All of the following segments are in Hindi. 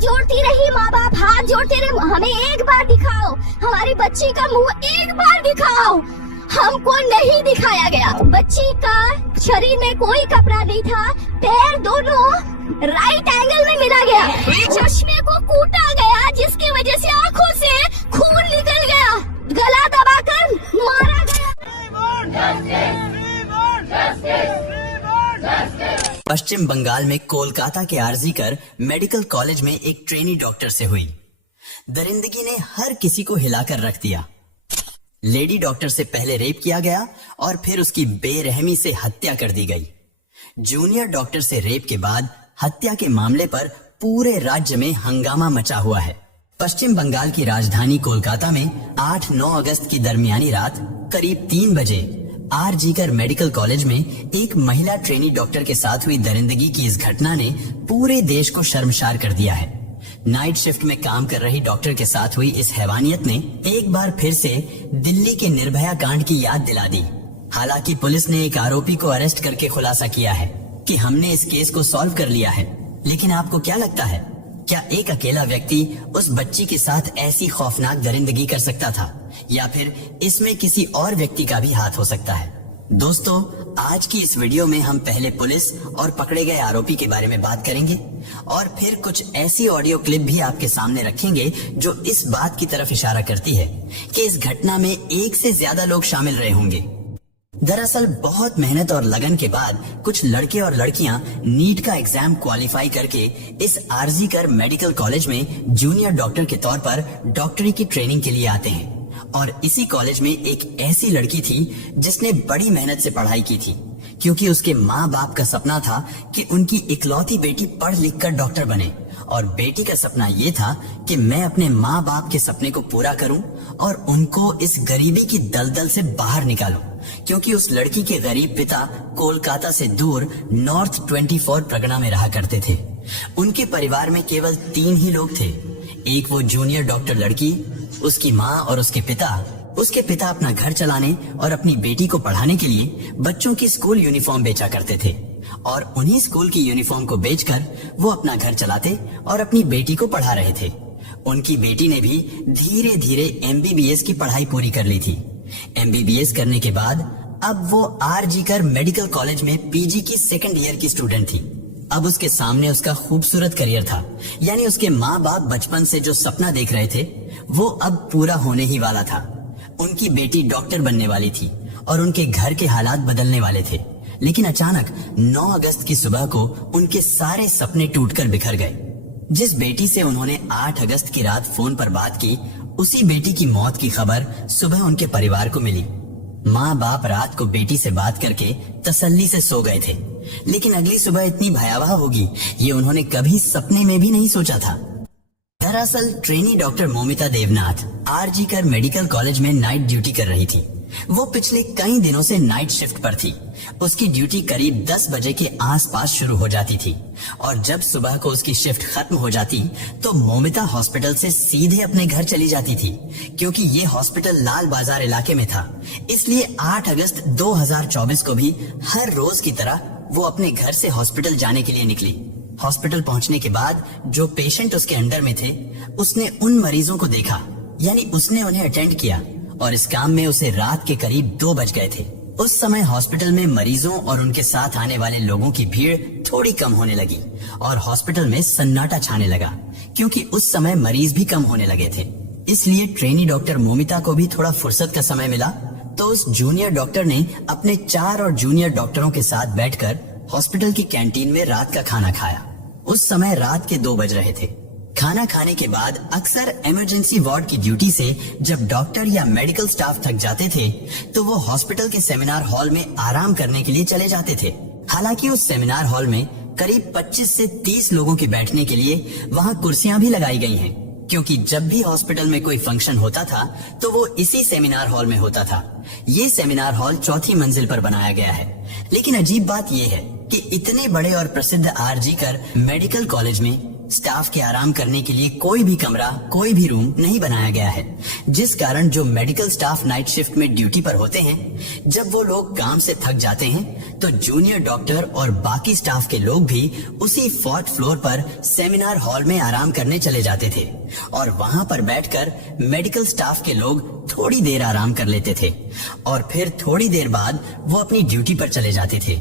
जोड़ती रही, माँ बाप हाथ जोड़ते रहे, हमें एक बार दिखाओ, हमारी बच्ची का मुंह एक बार दिखाओ। हमको नहीं दिखाया गया। बच्ची का शरीर में कोई कपड़ा नहीं था, पैर दोनों राइट एंगल में मिला गया, चश्मे को कूटा गया जिसकी वजह से आंखों से खून निकल गया, गला दबाकर मारा गया। पश्चिम बंगाल में कोलकाता के आरजीकर मेडिकल कॉलेज में एक ट्रेनी डॉक्टर से हुई दरिंदगी ने हर किसी को हिलाकर रख दिया। लेडी डॉक्टर से पहले रेप किया गया और फिर उसकी बेरहमी से हत्या कर दी गई। जूनियर डॉक्टर से रेप के बाद हत्या के मामले पर पूरे राज्य में हंगामा मचा हुआ है। पश्चिम बंगाल की राजधानी कोलकाता में 8-9 अगस्त की दरमियानी रात करीब 3 बजे आरजीकर मेडिकल कॉलेज में एक महिला ट्रेनी डॉक्टर के साथ हुई दरिंदगी की इस घटना ने पूरे देश को शर्मसार कर दिया है। नाइट शिफ्ट में काम कर रही डॉक्टर के साथ हुई इस हैवानियत ने एक बार फिर से दिल्ली के निर्भया कांड की याद दिला दी। हालांकि पुलिस ने एक आरोपी को अरेस्ट करके खुलासा किया है कि हमने इस केस को सॉल्व कर लिया है। लेकिन आपको क्या लगता है, क्या एक अकेला व्यक्ति उस बच्ची के साथ ऐसी खौफनाक दरिंदगी कर सकता था, या फिर इसमें किसी और व्यक्ति का भी हाथ हो सकता है? दोस्तों, आज की इस वीडियो में हम पहले पुलिस और पकड़े गए आरोपी के बारे में बात करेंगे और फिर कुछ ऐसी ऑडियो क्लिप भी आपके सामने रखेंगे जो इस बात की तरफ इशारा करती है कि इस घटना में एक से ज्यादा लोग शामिल रहे होंगे। दरअसल बहुत मेहनत और लगन के बाद कुछ लड़के और लड़कियां नीट का एग्जाम क्वालिफाई करके इस आरजीकर मेडिकल कॉलेज में जूनियर डॉक्टर के तौर पर डॉक्टरी की ट्रेनिंग के लिए आते हैं। और इसी कॉलेज में एक ऐसी लड़की थी जिसने बड़ी मेहनत से पढ़ाई की थी, क्योंकि उसके माँ बाप का सपना था कि उनकी इकलौती बेटी पढ़ लिख कर डॉक्टर बने, और बेटी का सपना ये था कि मैं अपने माँ बाप के सपने को पूरा करूं और उनको इस गरीबी की दलदल से बाहर निकालूं, क्योंकि उस लड़की के गरीब पिता कोलकाता से दूर नॉर्थ 24 परगना में रहा करते थे। उनके परिवार में केवल 3 ही लोग थे, एक वो जूनियर डॉक्टर लड़की, उसकी माँ और उसके पिता। उसके पिता अपना घर चलाने और अपनी बेटी को पढ़ाने के लिए बच्चों की स्कूल यूनिफॉर्म बेचा करते थे, और उन्हीं स्कूल की यूनिफॉर्म को बेचकर वो अपना घर चलाते और अपनी बेटी को पढ़ा रहे थे। उनकी बेटी ने भी धीरे धीरे MBBS की पढ़ाई पूरी कर ली थी। MBBS करने के बाद अब वो आरजीकर मेडिकल कॉलेज में PG की 2nd ईयर की स्टूडेंट थी। अब उसके सामने उसका खूबसूरत करियर था, यानी उसके माँ बाप बचपन से जो सपना देख रहे थे वो अब पूरा होने ही वाला था। उनकी बेटी डॉक्टर बनने वाली थी और उनके घर के हालात बदलने वाले थे। लेकिन अचानक 9 अगस्त की सुबह को उनके सारे सपने टूटकर बिखर गए। जिस बेटी से उन्होंने 8 अगस्त की रात फोन पर बात की, उसी बेटी की मौत की खबर सुबह उनके परिवार को मिली। माँ बाप रात को बेटी से बात करके तसल्ली से सो गए थे, लेकिन अगली सुबह इतनी भयावह होगी ये उन्होंने कभी सपने में भी नहीं सोचा था। दरअसल trainee doctor Moumita Debnath RG Kar medical college में नाइट ड्यूटी कर रही थी। वो पिछले कई दिनों से नाइट शिफ्ट पर थी। उसकी ड्यूटी करीब 10 बजे के आसपास शुरू हो जाती थी, और जब सुबह को उसकी शिफ्ट खत्म हो जाती तो मोमिता हॉस्पिटल से सीधे अपने घर चली जाती थी, क्योंकि ये हॉस्पिटल लाल बाजार इलाके में था। इसलिए 8 अगस्त 2024 को भी हर रोज की तरह वो अपने घर से हॉस्पिटल जाने के लिए निकली। हॉस्पिटल पहुंचने के बाद जो पेशेंट उसके अंडर में थे, उसने उन मरीजों को देखा, यानी उसने उन्हें अटेंड किया, और इस काम में उसे रात के करीब 2 बज गए थे। उस समय हॉस्पिटल में मरीजों और उनके साथ आने वाले लोगों की भीड़ थोड़ी कम होने लगी और हॉस्पिटल में सन्नाटा छाने लगा, क्योंकि उस समय मरीज भी कम होने लगे थे। इसलिए ट्रेनी डॉक्टर मोमिता को भी थोड़ा फुर्सत का समय मिला, तो उस जूनियर डॉक्टर ने अपने 4 और जूनियर डॉक्टरों के साथ बैठकर हॉस्पिटल की कैंटीन में रात का खाना खाया। उस समय रात के 2 बज रहे थे। खाना खाने के बाद अक्सर इमरजेंसी वार्ड की ड्यूटी से जब डॉक्टर या मेडिकल स्टाफ थक जाते थे तो वो हॉस्पिटल के सेमिनार हॉल में आराम करने के लिए चले जाते थे। हालांकि उस सेमिनार हॉल में करीब 25 से 30 लोगों के बैठने के लिए वहाँ कुर्सियां भी लगाई गई हैं, क्योंकि जब भी हॉस्पिटल में कोई फंक्शन होता था तो वो इसी सेमिनार हॉल में होता था। ये सेमिनार हॉल 4थी मंजिल पर बनाया गया है। लेकिन अजीब बात ये है कि इतने बड़े और प्रसिद्ध आरजीकर मेडिकल कॉलेज में स्टाफ के आराम करने के लिए कोई भी कमरा, कोई भी रूम नहीं बनाया गया है, जिस कारण जो मेडिकल स्टाफ नाइट शिफ्ट में ड्यूटी पर होते हैं, जब वो लोग काम से थक जाते हैं तो जूनियर डॉक्टर और बाकी स्टाफ के लोग भी उसी 4th फ्लोर पर सेमिनार हॉल में आराम करने चले जाते थे और वहां पर बैठकर मेडिकल स्टाफ के लोग थोड़ी देर आराम कर लेते थे और फिर थोड़ी देर बाद वो अपनी ड्यूटी पर चले जाते थे।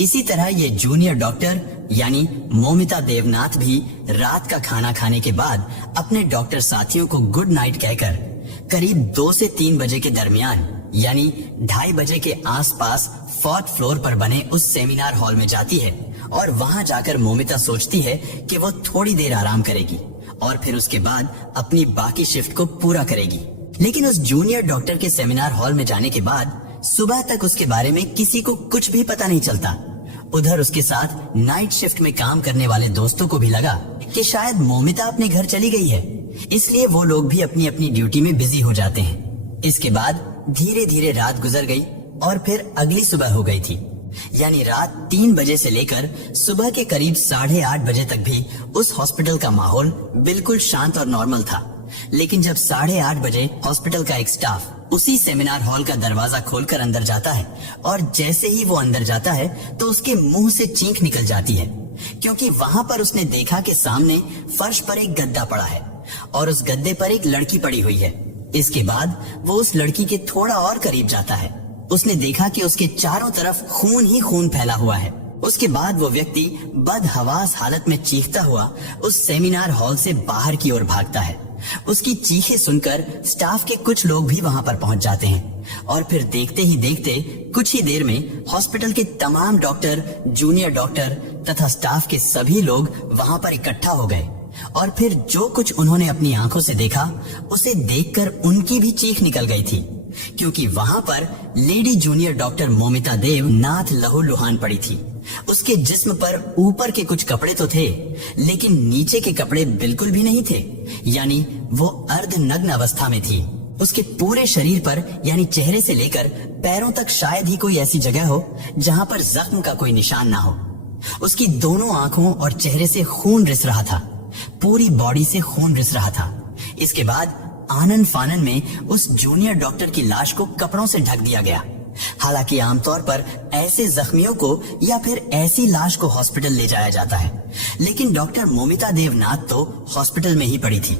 इसी तरह ये जूनियर डॉक्टर यानी मोमिता देवनाथ भी रात का खाना खाने के बाद अपने डॉक्टर साथियों को गुड नाइट कहकर करीब 2 से 3 बजे के दरमियान यानी 2:30 बजे के आसपास 4th फ्लोर पर बने उस सेमिनार हॉल में जाती है और वहां जाकर मोमिता सोचती है कि वो थोड़ी देर आराम करेगी और फिर उसके बाद अपनी बाकी शिफ्ट को पूरा करेगी। लेकिन उस जूनियर डॉक्टर के सेमिनार हॉल में जाने के बाद सुबह तक उसके बारे में किसी को कुछ भी पता नहीं चलता। उधर उसके साथ नाइट शिफ्ट में काम करने वाले दोस्तों को भी लगा कि शायद मोमिता अपने घर चली गई है, इसलिए वो लोग भी अपनी अपनी ड्यूटी में बिजी हो जाते हैं। इसके बाद धीरे धीरे रात गुजर गई और फिर अगली सुबह हो गई थी, यानी रात 3 बजे से लेकर सुबह के करीब 8:30 बजे तक भी उस हॉस्पिटल का माहौल बिल्कुल शांत और नॉर्मल था। लेकिन जब 8:30 बजे हॉस्पिटल का एक स्टाफ उसी सेमिनार हॉल का दरवाजा खोलकर अंदर जाता है और जैसे ही वो अंदर जाता है तो उसके मुंह से चीख निकल जाती है, क्योंकि वहां पर उसने देखा कि सामने फर्श पर एक गद्दा पड़ा है और उस गद्दे पर एक लड़की पड़ी हुई है। इसके बाद वो उस लड़की के थोड़ा और करीब जाता है। उसने देखा कि उसके चारों तरफ खून ही खून फैला हुआ है। उसके बाद वो व्यक्ति बदहवास हालत में चीखता हुआ उस सेमिनार हॉल से बाहर की ओर भागता है। उसकी चीखें सुनकर स्टाफ के कुछ लोग भी वहां पर पहुंच जाते हैं और फिर देखते ही देखते कुछ ही देर में हॉस्पिटल के तमाम डॉक्टर, जूनियर डॉक्टर तथा स्टाफ के सभी लोग वहां पर इकट्ठा हो गए और फिर जो कुछ उन्होंने अपनी आंखों से देखा उसे देखकर उनकी भी चीख निकल गई थी, क्योंकि वहां पर लेडी जूनियर डॉक्टर मोमिता देव नाथ लहूलुहान पड़ी थी। उसके जिस्म पर ऊपर के कुछ कपड़े तो थे, लेकिन नीचे के कपड़े बिल्कुल भी नहीं थे, यानी वो अर्धनग्न अवस्था में थी। उसके पूरे शरीर पर यानी चेहरे से लेकर पैरों तक शायद ही कोई ऐसी जगह हो जहां पर जख्म का कोई निशान ना हो। उसकी दोनों आंखों और चेहरे से खून रिस रहा था, पूरी बॉडी से खून रिस रहा था। इसके बाद आनन फानन में उस जूनियर डॉक्टर की लाश को कपड़ों से ढक दिया गया। हालांकि आमतौर पर ऐसे जख्मियों को या फिर ऐसी लाश को हॉस्पिटल ले जाया जाता है, लेकिन डॉक्टर मोमिता देवनाथ तो हॉस्पिटल में ही पड़ी थी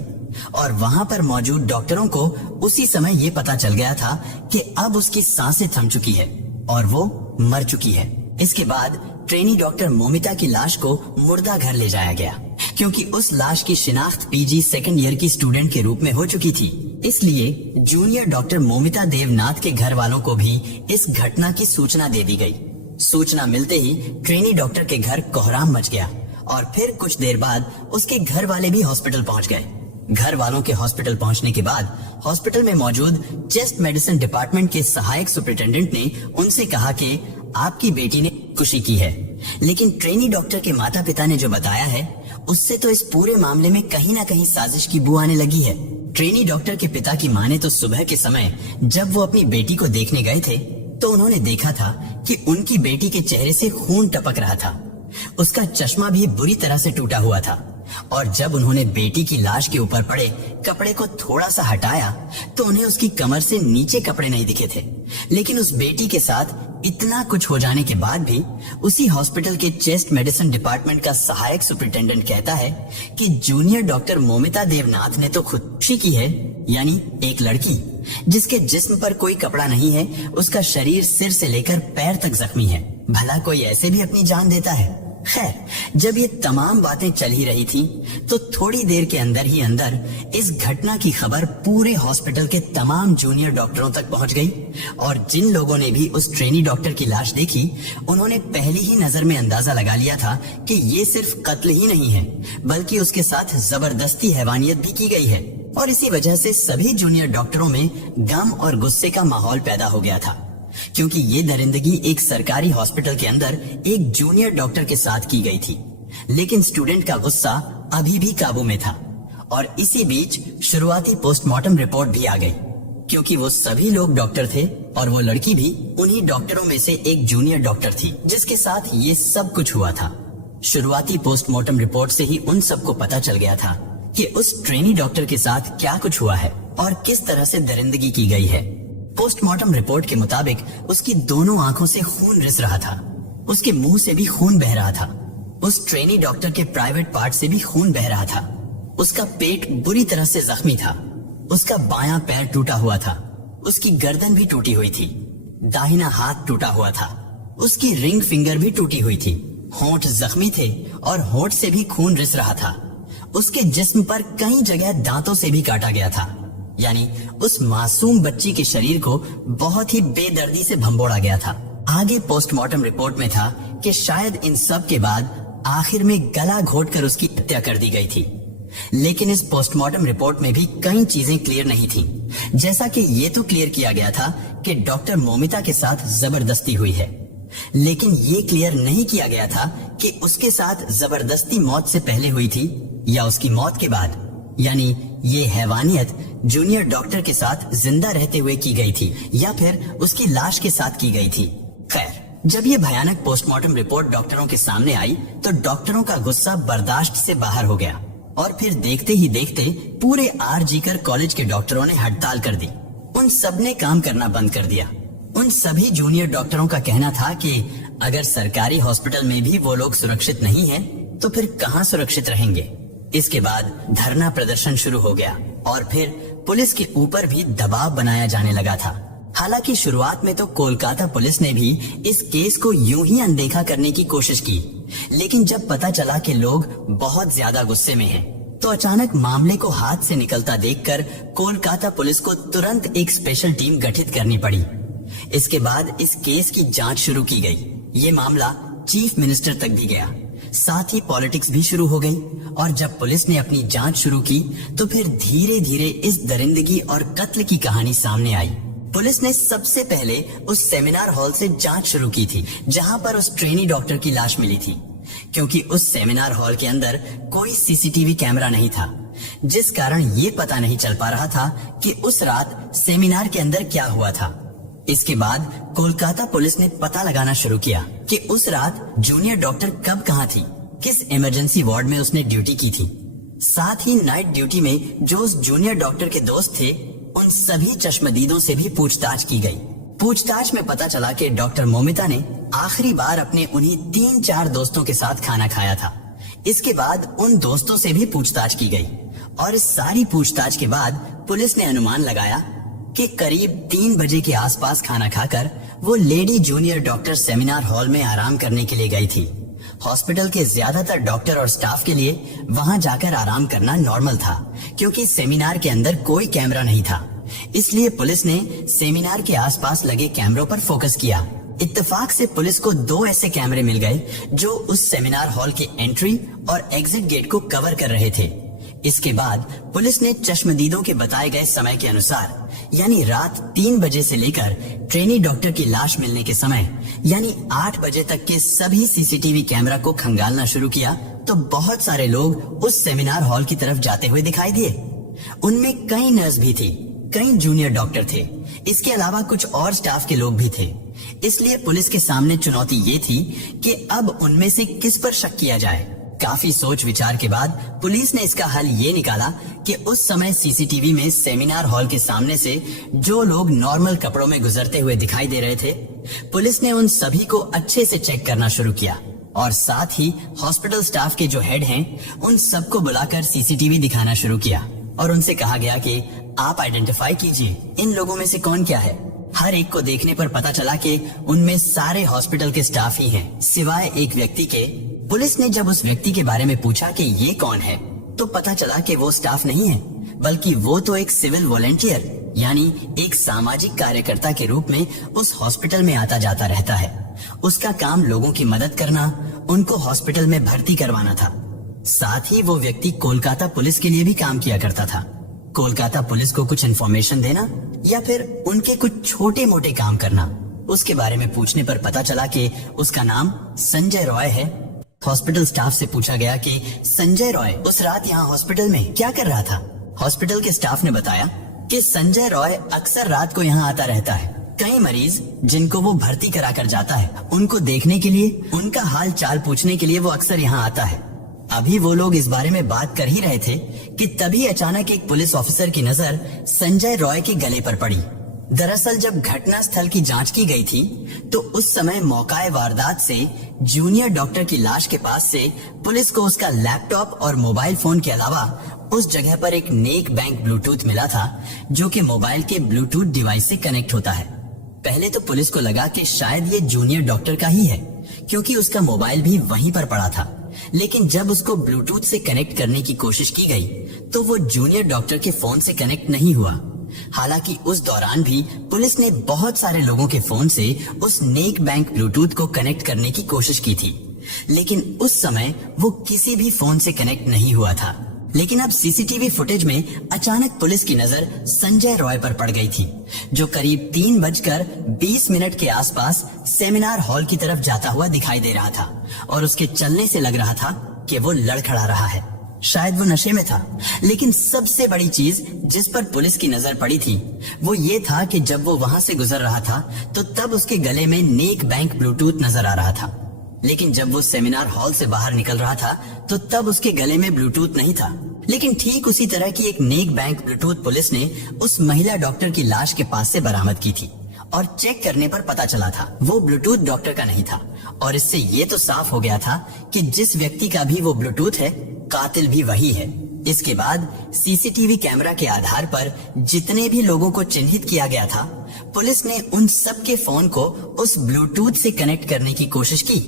और वहां पर मौजूद डॉक्टरों को उसी समय ये पता चल गया था कि अब उसकी सांसें थम चुकी है और वो मर चुकी है। इसके बाद ट्रेनी डॉक्टर मोमिता की लाश को मुर्दा घर ले जाया गया, क्योंकि उस लाश की शिनाख्त पीजी 2nd ईयर की स्टूडेंट के रूप में हो चुकी थी। इसलिए जूनियर डॉक्टर मोमिता देवनाथ के घर वालों को भी इस घटना की सूचना दे दी गई। सूचना मिलते ही ट्रेनी डॉक्टर के घर कोहराम मच गया और फिर कुछ देर बाद उसके घर वाले भी हॉस्पिटल पहुंच गए। घर वालों के हॉस्पिटल पहुंचने के बाद हॉस्पिटल में मौजूद चेस्ट मेडिसिन डिपार्टमेंट के सहायक सुपरिटेंडेंट ने उनसे कहा कि आपकी बेटी ने खुशी की है, लेकिन ट्रेनी डॉक्टर के माता पिता ने जो बताया है उससे तो इस पूरे मामले में कहीं ना कहीं साजिश की बू आने लगी है। ट्रेनी डॉक्टर के पिता की माने तो सुबह के समय जब वो अपनी बेटी को देखने गए थे तो उन्होंने देखा था कि उनकी बेटी के चेहरे से खून टपक रहा था। उसका चश्मा भी बुरी तरह से टूटा हुआ था और जब उन्होंने बेटी की लाश के ऊपर पड़े कपड़े को थोड़ा सा हटाया तो उन्हें उसकी कमर से नीचे कपड़े नहीं दिखे थे। लेकिन उस बेटी के साथ इतना कुछ हो जाने के बाद भी उसी हॉस्पिटल के चेस्ट मेडिसिन डिपार्टमेंट का सहायक सुपरिटेंडेंट कहता है कि जूनियर डॉक्टर मोमिता देवनाथ ने तो खुदकुशी की है, यानी एक लड़की जिसके जिस्म पर कोई कपड़ा नहीं है, उसका शरीर सिर से लेकर पैर तक जख्मी है। भला कोई ऐसे भी अपनी जान देता है? खैर, जब ये तमाम बातें चल ही रही थी तो थोड़ी देर के अंदर ही अंदर इस घटना की खबर पूरे हॉस्पिटल के तमाम जूनियर डॉक्टरों तक पहुंच गई और जिन लोगों ने भी उस ट्रेनी डॉक्टर की लाश देखी उन्होंने पहली ही नजर में अंदाजा लगा लिया था कि ये सिर्फ कत्ल ही नहीं है बल्कि उसके साथ जबरदस्ती हैवानियत भी की गई है। और इसी वजह से सभी जूनियर डॉक्टरों में गम और गुस्से का माहौल पैदा हो गया था, क्योंकि ये दरिंदगी एक सरकारी हॉस्पिटल के अंदर एक जूनियर डॉक्टर के साथ की गई थी। लेकिन स्टूडेंट का गुस्सा अभी भी काबू में था और इसी बीच शुरुआती पोस्टमार्टम रिपोर्ट भी आ गई, क्योंकि वो सभी लोग डॉक्टर थे और वो लड़की भी उन्हीं डॉक्टरों में से एक जूनियर डॉक्टर थी जिसके साथ ये सब कुछ हुआ था। शुरुआती पोस्टमार्टम रिपोर्ट से ही उन सबको पता चल गया था कि उस ट्रेनी डॉक्टर के साथ क्या कुछ हुआ है और किस तरह से दरिंदगी की गई है। पोस्टमार्टम रिपोर्ट के मुताबिक उसकी दोनों आंखों से खून रिस रहा था, उसके मुंह से भी खून बह रहा था, उस ट्रेनी डॉक्टर के प्राइवेट पार्ट से भी खून बह रहा था, उसका पेट बुरी तरह से जख्मी था, उसका बायां पैर टूटा हुआ था, उसकी गर्दन भी टूटी हुई थी, दाहिना हाथ टूटा हुआ था, उसकी रिंग फिंगर भी टूटी हुई थी, होंठ जख्मी थे और होंठ से भी खून रिस रहा था। उसके जिस्म पर कई जगह दांतों से भी काटा गया था, यानी उस मासूम बच्ची के शरीर को बहुत ही बेदर्दी से भंबोड़ा गया था। आगे पोस्टमार्टम रिपोर्ट में था कि शायद इन सब के बाद आखिर में गला घोटकर उसकी हत्या कर दी गई थी। लेकिन इस पोस्टमार्टम रिपोर्ट में भी कई चीजें क्लियर नहीं थी। जैसा कि ये तो क्लियर किया गया था कि डॉक्टर मोमिता के साथ जबरदस्ती हुई है, लेकिन ये क्लियर नहीं किया गया था कि उसके साथ जबरदस्ती मौत से पहले हुई थी या उसकी मौत के बाद, यानी ये हैवानियत जूनियर डॉक्टर के साथ जिंदा रहते हुए की गई थी या फिर उसकी लाश के साथ की गई थी। खैर, जब ये भयानक पोस्टमार्टम रिपोर्ट डॉक्टरों के सामने आई तो डॉक्टरों का गुस्सा बर्दाश्त से बाहर हो गया और फिर देखते ही देखते पूरे आरजीकर कॉलेज के डॉक्टरों ने हड़ताल कर दी। उन सब ने काम करना बंद कर दिया। उन सभी जूनियर डॉक्टरों का कहना था कि अगर सरकारी हॉस्पिटल में भी वो लोग सुरक्षित नहीं हैं, तो फिर कहाँ सुरक्षित रहेंगे। इसके बाद धरना प्रदर्शन शुरू हो गया और फिर पुलिस के ऊपर भी दबाव बनाया जाने लगा था। हालांकि शुरुआत में तो कोलकाता पुलिस ने भी इस केस को यूं ही अनदेखा करने की कोशिश की, लेकिन जब पता चला कि लोग बहुत ज्यादा गुस्से में हैं, तो अचानक मामले को हाथ से निकलता देखकर कोलकाता पुलिस को तुरंत एक स्पेशल टीम गठित करनी पड़ी। इसके बाद इस केस की जांच शुरू की गई। ये मामला चीफ मिनिस्टर तक भी गया, साथ ही पॉलिटिक्स भी शुरू हो गई। और जब पुलिस ने अपनी जांच शुरू की तो फिर धीरे धीरे इस दरिंदगी और कत्ल की कहानी सामने आई। पुलिस ने सबसे पहले उस सेमिनार हॉल से जांच शुरू की थी जहां पर उस ट्रेनी डॉक्टर की लाश मिली थी, क्योंकि उस सेमिनार हॉल के अंदर कोई सीसीटीवी कैमरा नहीं था, जिस कारण ये पता नहीं चल पा रहा था कि उस रात सेमिनार के अंदर क्या हुआ था। इसके बाद कोलकाता पुलिस ने पता लगाना शुरू किया कि उस रात जूनियर डॉक्टर कब कहाँ थी, किस इमरजेंसी वार्ड में उसने ड्यूटी की थी। साथ ही नाइट ड्यूटी में जो उस जूनियर डॉक्टर के दोस्त थे, उन सभी चश्मदीदों से भी पूछताछ की गई। पूछताछ में पता चला कि डॉक्टर मोमिता ने आखिरी बार अपने उन्हीं 3-4 दोस्तों के साथ खाना खाया था। इसके बाद उन दोस्तों से भी पूछताछ की गई और इस सारी पूछताछ के बाद पुलिस ने अनुमान लगाया कि करीब 3 बजे के आसपास खाना खाकर वो lady junior doctor seminar hall में आराम करने के लिए गई थी। हॉस्पिटल के ज्यादातर डॉक्टर और स्टाफ के लिए वहां जाकर आराम करना नॉर्मल था, क्योंकि सेमिनार के अंदर कोई कैमरा नहीं था। इसलिए पुलिस ने सेमिनार के आसपास लगे कैमरों पर फोकस किया। इत्तेफाक से पुलिस को 2 ऐसे कैमरे मिल गए जो उस सेमिनार हॉल के एंट्री और एग्जिट गेट को कवर कर रहे थे। इसके बाद पुलिस ने चश्मदीदों के बताए गए समय के अनुसार, यानी रात 3 बजे से लेकर ट्रेनी डॉक्टर की लाश मिलने के समय यानी 8 बजे तक के सभी सीसीटीवी कैमरा को खंगालना शुरू किया तो बहुत सारे लोग उस सेमिनार हॉल की तरफ जाते हुए दिखाई दिए। उनमें कई नर्स भी थी, कई जूनियर डॉक्टर थे, इसके अलावा कुछ और स्टाफ के लोग भी थे। इसलिए पुलिस के सामने चुनौती ये थी कि अब उनमें से किस पर शक किया जाए। काफी सोच विचार के बाद पुलिस ने इसका हल ये निकाला कि उस समय सीसीटीवी में सेमिनार हॉल के सामने से जो लोग नॉर्मल कपड़ों में गुजरते हुए दिखाई दे रहे थे, पुलिस ने उन सभी को अच्छे से चेक करना शुरू किया और साथ ही हॉस्पिटल स्टाफ के जो हेड हैं, उन सबको बुलाकर सीसीटीवी दिखाना शुरू किया और उनसे कहा गया कि आप आइडेंटिफाई कीजिए इन लोगों में से कौन क्या है। हर एक को देखने पर पता चला कि उनमें सारे हॉस्पिटल के स्टाफ ही हैं, सिवाय एक व्यक्ति के। पुलिस ने जब उस व्यक्ति के बारे में पूछा कि ये कौन है, तो पता चला कि वो स्टाफ नहीं है, बल्कि वो तो एक सिविल वॉलंटियर यानी एक सामाजिक कार्यकर्ता के रूप में उस हॉस्पिटल में आता जाता रहता है। उसका काम लोगों की मदद करना, उनको हॉस्पिटल में भर्ती करवाना था। साथ ही वो व्यक्ति कोलकाता पुलिस के लिए भी काम किया करता था। कोलकाता पुलिस को कुछ इन्फॉर्मेशन देना या फिर उनके कुछ छोटे मोटे काम करना। उसके बारे में पूछने पर पता चला कि उसका नाम संजय रॉय है। हॉस्पिटल स्टाफ से पूछा गया कि संजय रॉय उस रात यहाँ हॉस्पिटल में क्या कर रहा था। हॉस्पिटल के स्टाफ ने बताया कि संजय रॉय अक्सर रात को यहाँ आता रहता है, कई मरीज जिनको वो भर्ती करा कर जाता है, उनको देखने के लिए, उनका हाल चाल पूछने के लिए वो अक्सर यहाँ आता है। अभी वो लोग इस बारे में बात कर ही रहे थे कि तभी अचानक एक पुलिस ऑफिसर की नजर संजय रॉय के गले पर पड़ी। दरअसल जब घटना स्थल की जांच की गई थी तो उस समय मौकाए वारदात से जूनियर डॉक्टर की लाश के पास से पुलिस को उसका लैपटॉप और मोबाइल फोन के अलावा उस जगह पर एक नेक बैंक ब्लूटूथ मिला था, जो कि मोबाइल के ब्लूटूथ डिवाइस से कनेक्ट होता है। पहले तो पुलिस को लगा कि शायद ये जूनियर डॉक्टर का ही है, क्योंकि उसका मोबाइल भी वहीं पर पड़ा था। लेकिन जब उसको ब्लूटूथ से कनेक्ट करने की कोशिश की गई तो वो जूनियर डॉक्टर के फोन से कनेक्ट नहीं हुआ। हालांकि उस दौरान भी पुलिस ने बहुत सारे लोगों के फोन से उस नेक बैंक ब्लूटूथ को कनेक्ट करने की कोशिश की थी, लेकिन उस समय वो किसी भी फोन से कनेक्ट नहीं हुआ था। लेकिन अब सीसीटीवी फुटेज में अचानक पुलिस की नजर संजय रॉय पर पड़ गई थी, जो करीब 3:20 के आसपास सेमिनार हॉल की तरफ जाता हुआ दिखाई दे रहा था और उसके चलने से लग रहा था कि वो लड़खड़ा रहा है। शायद वो नशे में था। लेकिन सबसे बड़ी चीज जिस पर पुलिस की नजर पड़ी थी वो ये था कि जब वो वहां से गुजर रहा था तो तब उसके गले में नेक बैंक ब्लूटूथ नजर आ रहा था। लेकिन जब वो सेमिनार हॉल से बाहर निकल रहा था तो तब उसके गले में ब्लूटूथ नहीं था। लेकिन ठीक उसी तरह की एक नेक बैंक ब्लूटूथ पुलिस ने उस महिला डॉक्टर की लाश के पास से बरामद की थी और चेक करने पर पता चला था वो ब्लूटूथ डॉक्टर का नहीं था। और इससे ये तो साफ हो गया था कि जिस व्यक्ति का भी वो ब्लूटूथ है, कातिल भी वही है। इसके बाद सीसीटीवी कैमरा के आधार पर जितने भी लोगों को चिन्हित किया गया था, पुलिस ने उन सब के फोन को उस ब्लूटूथ से कनेक्ट करने की कोशिश की,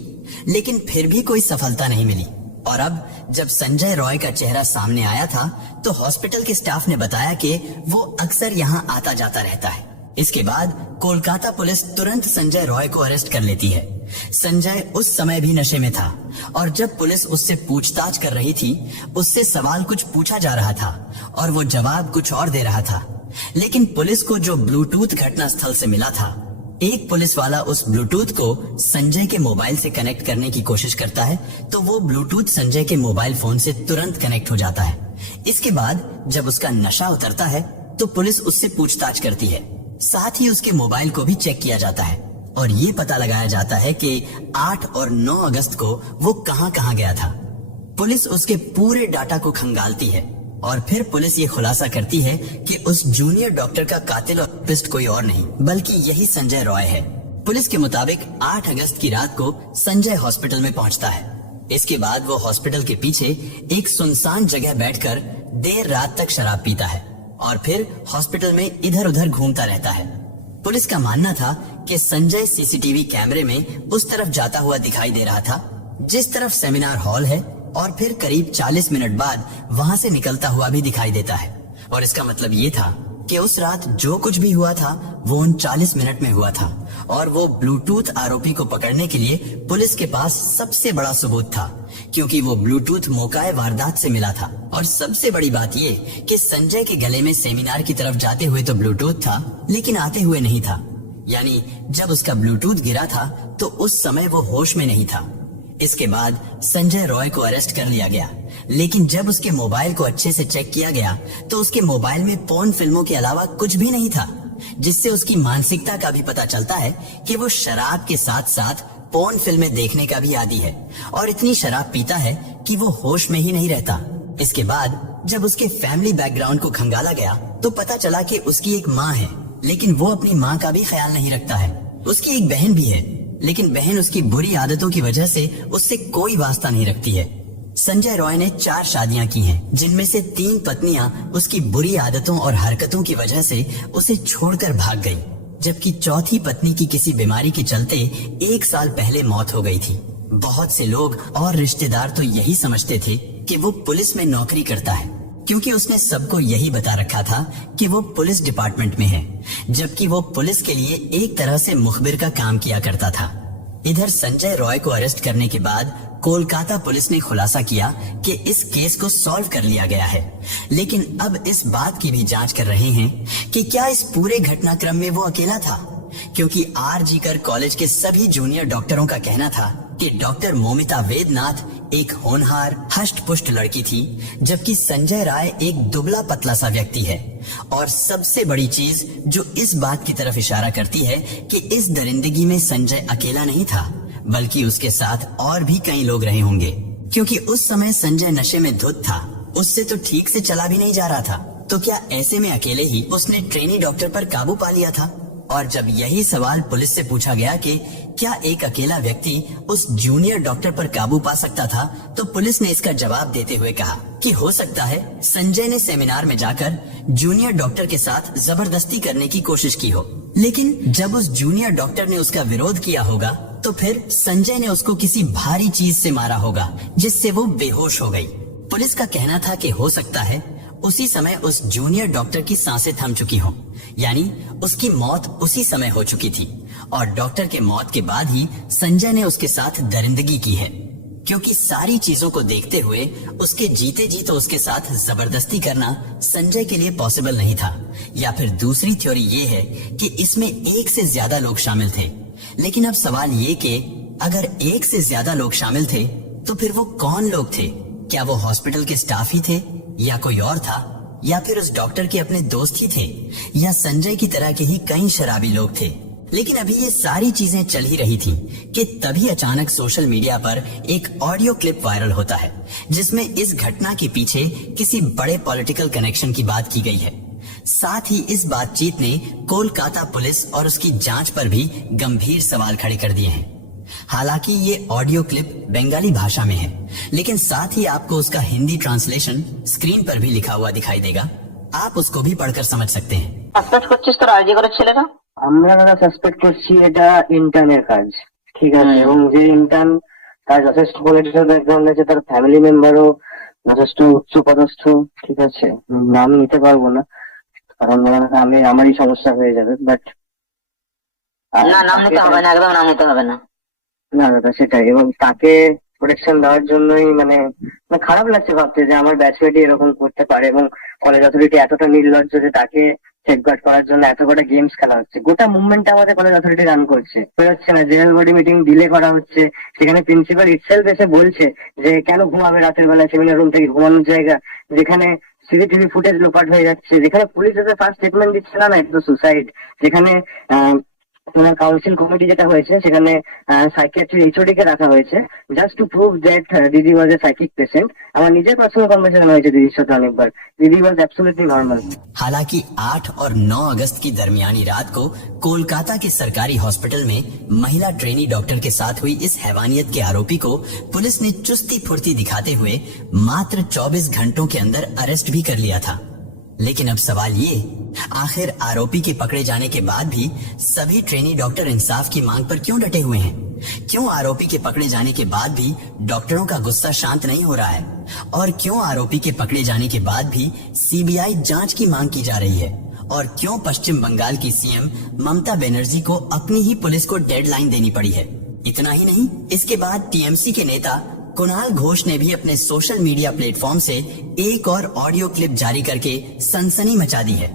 लेकिन फिर भी कोई सफलता नहीं मिली। और अब जब संजय रॉय का चेहरा सामने आया था तो हॉस्पिटल के स्टाफ ने बताया कि वो अक्सर यहाँ आता जाता रहता है। इसके बाद कोलकाता पुलिस तुरंत संजय रॉय को अरेस्ट कर लेती है। संजय उस समय भी नशे में था और जब पुलिस उससे पूछताछ कर रही थी, उससे सवाल कुछ पूछा जा रहा था और वो जवाब कुछ और दे रहा था। लेकिन पुलिस को जो ब्लूटूथ घटना स्थल से मिला था, एक पुलिस वाला उस ब्लूटूथ को संजय के मोबाइल से कनेक्ट करने की कोशिश करता है तो वो ब्लूटूथ संजय के मोबाइल फोन से तुरंत कनेक्ट हो जाता है। इसके बाद जब उसका नशा उतरता है तो पुलिस उससे पूछताछ करती है, साथ ही उसके मोबाइल को भी चेक किया जाता है और ये पता लगाया जाता है कि 8 और 9 अगस्त को वो कहां गया था। पुलिस उसके पूरे डाटा को खंगालती है और फिर पुलिस ये खुलासा करती है कि उस जूनियर डॉक्टर का कातिल और पिस्ट कोई और नहीं बल्कि यही संजय रॉय है। पुलिस के मुताबिक 8 अगस्त की रात को संजय हॉस्पिटल में पहुंचता है। इसके बाद वो हॉस्पिटल के पीछे एक सुनसान जगह बैठकर देर रात तक शराब पीता है और फिर हॉस्पिटल में इधर उधर घूमता रहता है। पुलिस का मानना था कि संजय सीसीटीवी कैमरे में उस तरफ जाता हुआ दिखाई दे रहा था जिस तरफ सेमिनार हॉल है और फिर करीब 40 मिनट बाद वहां से निकलता हुआ भी दिखाई देता है। और इसका मतलब ये था कि उस रात जो कुछ भी हुआ था वो उन 40 मिनट में हुआ था और वो ब्लूटूथ आरोपी को पकड़ने के लिए पुलिस के पास सबसे बड़ा सबूत था, क्योंकि वो ब्लूटूथ मौकाए वारदात से मिला था। और सबसे बड़ी बात ये कि संजय के गले में सेमिनार की तरफ जाते हुए तो ब्लूटूथ था, लेकिन आते हुए नहीं था। यानी जब उसका ब्लूटूथ गिरा था तो उस समय वो होश में नहीं था। इसके बाद संजय रॉय को अरेस्ट कर लिया गया, लेकिन जब उसके मोबाइल को अच्छे से चेक किया गया तो उसके मोबाइल में पोर्न फिल्मों के अलावा कुछ भी नहीं था, जिससे उसकी मानसिकता का भी पता चलता है कि वो शराब के साथ साथ पोर्न फिल्में देखने का भी आदी है और इतनी शराब पीता है कि वो होश में ही नहीं रहता। इसके बाद जब उसके फैमिली बैकग्राउंड को खंगाला गया तो पता चला कि उसकी एक माँ है, लेकिन वो अपनी माँ का भी ख्याल नहीं रखता है। उसकी एक बहन भी है, लेकिन बहन उसकी बुरी आदतों की वजह से उससे कोई वास्ता नहीं रखती है। संजय रॉय ने 4 शादियां की हैं, जिनमें से 3 पत्नियां उसकी बुरी आदतों और हरकतों की वजह से उसे छोड़कर भाग गई, जबकि चौथी पत्नी की किसी बीमारी के चलते 1 साल पहले मौत हो गई थी। बहुत से लोग और रिश्तेदार तो यही समझते थे कि वो पुलिस में नौकरी करता है, क्योंकि उसने सबको यही बता रखा था कि वो पुलिस डिपार्टमेंट में है, जबकि वो पुलिस के लिए एक तरह से मुखबिर का काम किया करता था। इधर संजय रॉय को अरेस्ट करने के बाद कोलकाता पुलिस ने खुलासा किया कि इस केस को सॉल्व कर लिया गया है, लेकिन अब इस बात की भी जांच कर रहे हैं कि क्या इस पूरे घटनाक्रम में वो अकेला था, क्योंकि आरजीकर कॉलेज के सभी जूनियर डॉक्टरों का कहना था कि डॉक्टर मोमिता वेदनाथ एक होनहार हष्ट पुष्ट लड़की थी, जबकि संजय राय एक दुबला पतला सा व्यक्ति है और सबसे बड़ी चीज जो इस बात की तरफ इशारा करती है कि इस दरिंदगी में संजय अकेला नहीं था, बल्कि उसके साथ और भी कई लोग रहे होंगे, क्योंकि उस समय संजय नशे में धुत था, उससे तो ठीक से चला भी नहीं जा रहा था। तो क्या ऐसे में अकेले ही उसने ट्रेनी डॉक्टर पर काबू पा लिया था? और जब यही सवाल पुलिस से पूछा गया कि क्या एक अकेला व्यक्ति उस जूनियर डॉक्टर पर काबू पा सकता था, तो पुलिस ने इसका जवाब देते हुए कहा कि हो सकता है संजय ने सेमिनार में जाकर जूनियर डॉक्टर के साथ जबरदस्ती करने की कोशिश की हो, लेकिन जब उस जूनियर डॉक्टर ने उसका विरोध किया होगा तो फिर संजय ने उसको किसी भारी चीज से मारा होगा, जिससे वो बेहोश हो गई। पुलिस का कहना था कि हो सकता है उसी समय उस जूनियर डॉक्टर की सांसें थम चुकी हों, यानी उसकी मौत उसी समय हो चुकी थी और डॉक्टर के मौत के बाद ही संजय ने उसके साथ दरिंदगी की है, क्योंकि सारी चीजों को देखते हुए उसके जीते जी तो उसके साथ जबरदस्ती करना संजय के लिए पॉसिबल नहीं था। या फिर दूसरी थ्योरी ये है कि इसमें एक से ज्यादा लोग शामिल थे। लेकिन अब सवाल ये कि अगर एक से ज्यादा लोग शामिल थे तो फिर वो कौन लोग थे? क्या वो हॉस्पिटल के स्टाफ ही थे, या कोई और था, या फिर उस डॉक्टर के अपने दोस्त ही थे, या संजय की तरह के ही कई शराबी लोग थे? लेकिन अभी ये सारी चीजें चल ही रही थी कि तभी अचानक सोशल मीडिया पर एक ऑडियो क्लिप वायरल होता है, जिसमें इस घटना के पीछे किसी बड़े पॉलिटिकल कनेक्शन की बात की गई है। साथ ही इस बातचीत ने कोलकाता पुलिस और उसकी जांच पर भी गंभीर सवाल खड़े कर दिए हैं। हालांकि ये ऑडियो क्लिप बंगाली भाषा में है, लेकिन साथ ही आपको उसका हिंदी ट्रांसलेशन स्क्रीन पर भी लिखा हुआ दिखाई देगा। आप उसको भी पढ़कर समझ सकते हैं। সাসপেন্ড করছিস তোর আইডি করার ছেলেরা? আমরা সাসপেক্ট করছি এটা ইন্টার্নের কাজ, ঠিক আছে, এবং যে ইন্টার্ন তার যথেষ্ট পলিটিক্যাল ব্যাকগ্রাউন্ড আছে, তার ফ্যামিলি মেম্বারও যথেষ্ট উচ্চ পদস্থ, ঠিক আছে, নাম নিতে পারবো না কারণ আমি আমারই সমস্যা হয়ে যাবে, বাট না, নাম নিতে হবে না, একদম নাম নিতে হবে না। না দাদা সেটাই, এবং তাকে প্রোটেকশন দেওয়ার জন্যই মানে খারাপ লাগছে ভাবতে যে আমার ব্যাচমেটই এরকম করতে পারে, এবং কলেজ অথরিটি এতটা নির্লজ্জ যে তাকে সেফগার্ড করার জন্য এত কটা গেমস খেলা হচ্ছে। গোটা মুভমেন্টটা আমাদের কলেজ অথরিটি রান করছে, হচ্ছে না, জেনারেল বডি মিটিং ডিলে করা হচ্ছে, সেখানে প্রিন্সিপাল ইটসেলফ এসে বলছে যে কেন ঘুমাবে রাতের বেলায়, সেমিনার রুম থেকে ঘুমানোর জায়গা, যেখানে সিসিটিভি ফুটেজ লোপাট হয়ে যাচ্ছে, যেখানে পুলিশ এসে ফার্স্ট স্টেটমেন্ট দিচ্ছে না এটা তো সুসাইড, যেখানে তোমার কাউন্সিল কমিটি যেটা হয়েছে সেখানে সাইকিয়াট্রি এইচওডি কে রাখা হয়েছে জাস্ট টু প্রুভ দ্যাট দিদি ওয়াজ এ সাইকিক পেশেন্ট। আমার নিজের পার্সোনাল কনভারসেশন হয়েছে দিদির সাথে অনেকবার, দিদি ওয়াज एब्सोल्युटली नॉर्मल। हालांकि 8 और 9 अगस्त की दरमियानी रात को कोलकाता के सरकारी हॉस्पिटल में महिला ट्रेनी डॉक्टर के साथ हुई इस हैवानियत के आरोपी को पुलिस ने चुस्ती फुर्ती दिखाते हुए मात्र 24 घंटों के अंदर अरेस्ट भी कर लिया था। लेकिन अब सवाल ये, आखिर आरोपी के पकड़े जाने के बाद भी सभी ट्रेनी डॉक्टर इंसाफ की मांग पर क्यों डटे हुए हैं? क्यों आरोपी के पकड़े जाने के बाद भी डॉक्टरों का गुस्सा शांत नहीं हो रहा है? और क्यों आरोपी के पकड़े जाने के बाद भी सीबीआई जांच की मांग की जा रही है? और क्यों पश्चिम बंगाल की सीएम ममता बनर्जी को अपनी ही पुलिस को डेडलाइन देनी पड़ी है? इतना ही नहीं, इसके बाद टीएमसी के नेता कुणाल घोष ने भी अपने सोशल मीडिया प्लेटफॉर्म से एक और ऑडियो क्लिप जारी करके सनसनी मचा दी है।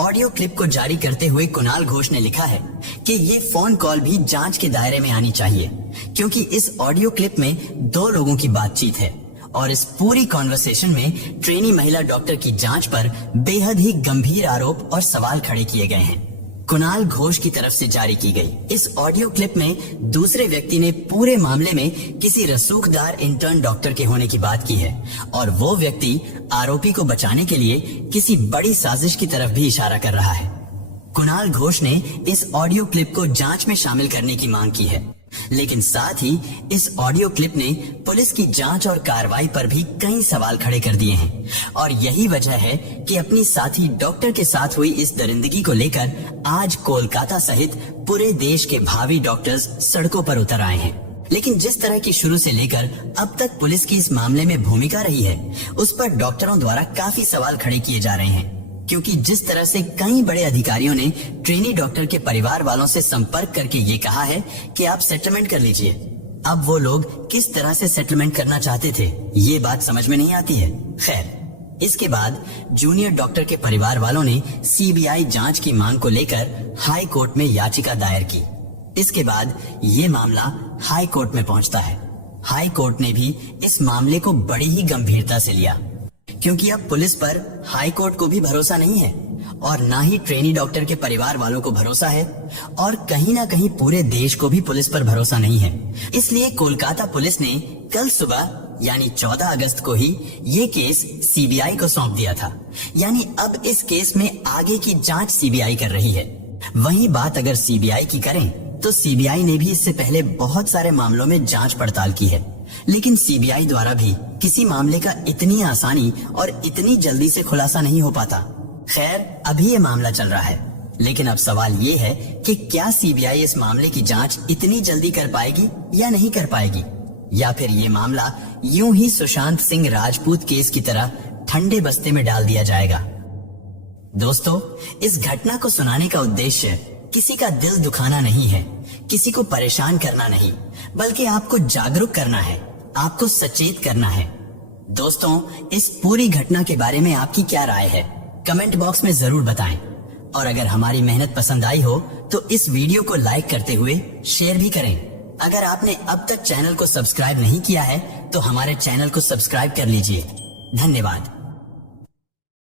ऑडियो क्लिप को जारी करते हुए कुणाल घोष ने लिखा है कि ये फोन कॉल भी जांच के दायरे में आनी चाहिए, क्योंकि इस ऑडियो क्लिप में 2 लोगों की बातचीत है और इस पूरी कॉन्वर्सेशन में ट्रेनी महिला डॉक्टर की जांच पर बेहद ही गंभीर आरोप और सवाल खड़े किए गए हैं। कुणाल घोष की तरफ से जारी की गई इस ऑडियो क्लिप में दूसरे व्यक्ति ने पूरे मामले में किसी रसूखदार इंटर्न डॉक्टर के होने की बात की है और वो व्यक्ति आरोपी को बचाने के लिए किसी बड़ी साजिश की तरफ भी इशारा कर रहा है। कुणाल घोष ने इस ऑडियो क्लिप को जांच में शामिल करने की मांग की है, लेकिन साथ ही इस ऑडियो क्लिप ने पुलिस की जांच और कार्रवाई पर भी कई सवाल खड़े कर दिए हैं और यही वजह है कि अपनी साथी डॉक्टर के साथ हुई इस दरिंदगी को लेकर आज कोलकाता सहित पूरे देश के भावी डॉक्टर्स सड़कों पर उतर आए हैं। लेकिन जिस तरह की शुरू से लेकर अब तक पुलिस की इस मामले में भूमिका रही है, उस पर डॉक्टरों द्वारा काफी सवाल खड़े किए जा रहे हैं, क्योंकि जिस तरह से कई बड़े अधिकारियों ने ट्रेनी डॉक्टर के परिवार वालों से संपर्क करके ये कहा है कि आप सेटलमेंट कर लीजिए, अब वो लोग किस तरह से सेटलमेंट करना चाहते थे ये बात समझ में नहीं आती है। खैर, इसके बाद जूनियर डॉक्टर के परिवार वालों ने सीबीआई जांच की मांग को लेकर हाई कोर्ट में याचिका दायर की। इसके बाद ये मामला हाई कोर्ट में पहुंचता है। हाई कोर्ट ने भी इस मामले को बड़ी ही गंभीरता से लिया, क्योंकि अब पुलिस पर हाई कोर्ट को भी भरोसा नहीं है। और ना ही ट्रेनी डॉक्टर के परिवार वालों को भरोसा है, और कहीं ना कहीं पूरे देश को भी पुलिस पर भरोसा नहीं है। इसलिए कोलकाता पुलिस ने कल सुबह यानी 14 अगस्त को ही ये केस सीबीआई को सौंप दिया था। यानी अब इस केस में आगे की जांच सीबीआई कर रही है। वहीं बात अगर सीबीआई की करें तो सीबीआई ने भी इससे पहले बहुत सारे मामलों में जांच पड़ताल की है, लेकिन सीबीआई द्वारा भी किसी मामले का इतनी आसानी और इतनी जल्दी से खुलासा नहीं हो पाता। खैर, अभी ये मामला चल रहा है, लेकिन अब सवाल ये है कि क्या सीबीआई इस मामले की जांच इतनी जल्दी कर पाएगी या नहीं कर पाएगी, या फिर ये मामला यूं ही सुशांत सिंह राजपूत केस की तरह ठंडे बस्ते में डाल दिया जाएगा। दोस्तों, इस घटना को सुनाने का उद्देश्य किसी का दिल दुखाना नहीं है, किसी को परेशान करना नहीं, बल्कि आपको जागरूक करना है, आपको सचेत करना है। दोस्तों, इस पूरी घटना के बारे में आपकी क्या राय है, कमेंट बॉक्स में जरूर बताएं। और अगर हमारी मेहनत पसंद आई हो तो इस वीडियो को लाइक करते हुए शेयर भी करें। अगर आपने अब तक चैनल को सब्सक्राइब नहीं किया है तो हमारे चैनल को सब्सक्राइब कर लीजिए। धन्यवाद।